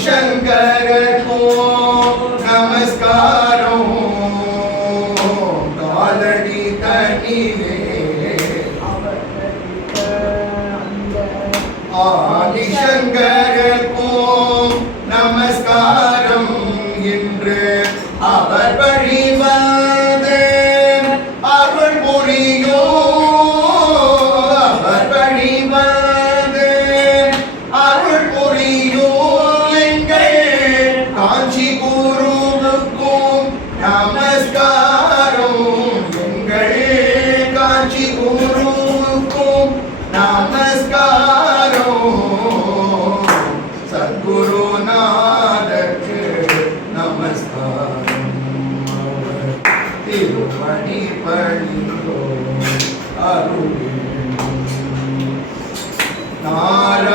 ஆதிசங்கரோ நமஸ்காரம் காலடி தனிலே ஆதிசங்கரக்கும்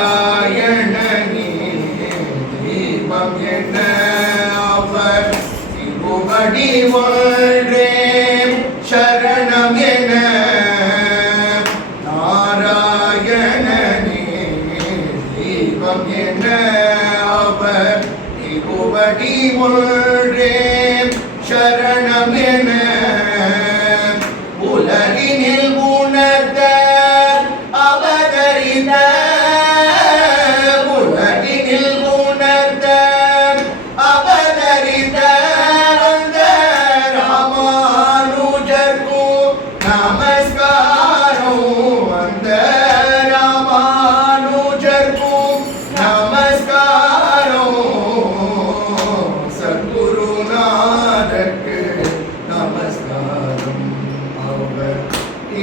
நாராயணனே தீபம் என்ன அவர் திருவடி ஒன்றே சரணம் என நாராயணனே தீபம் என்ன அவர் திருவடி ஒன்றே சரணம் என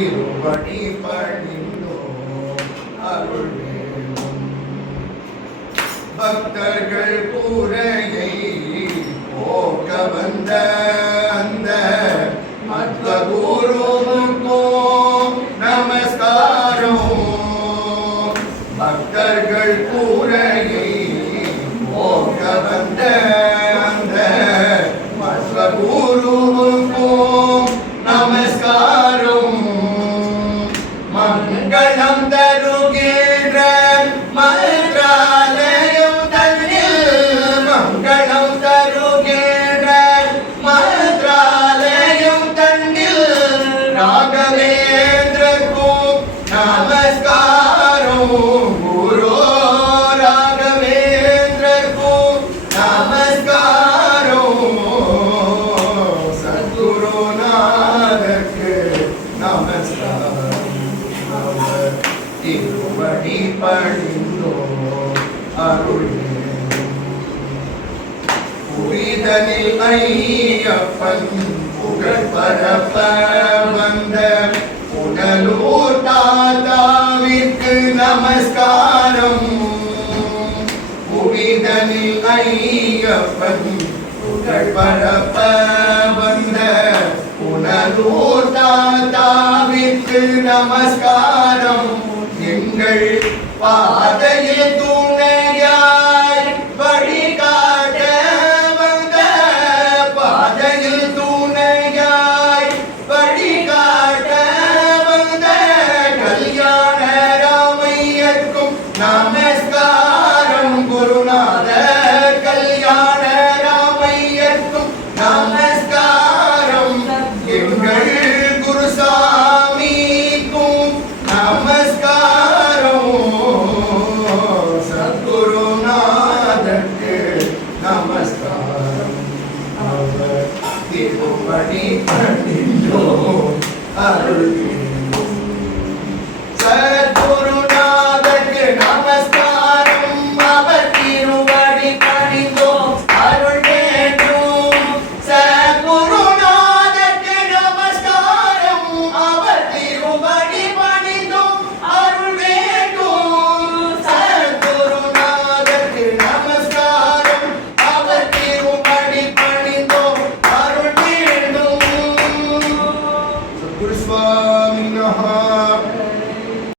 திருவடி பணிந்தோ அருள் பக்தர்கள் கூரையை மங்களம் தருகின்ற புரிதனில் ஐயப்பன் புகழ் பரப்ப வந்த புனலூர் தாத்தாவிற்கு நமஸ்காரம் புரிதனில் ஐயப்பன் புகழ் பரப்ப வந்த புனலூர் தாத்தாவிற்கு நமஸ்காரம். எங்கள் பாதையில் தூ Ah,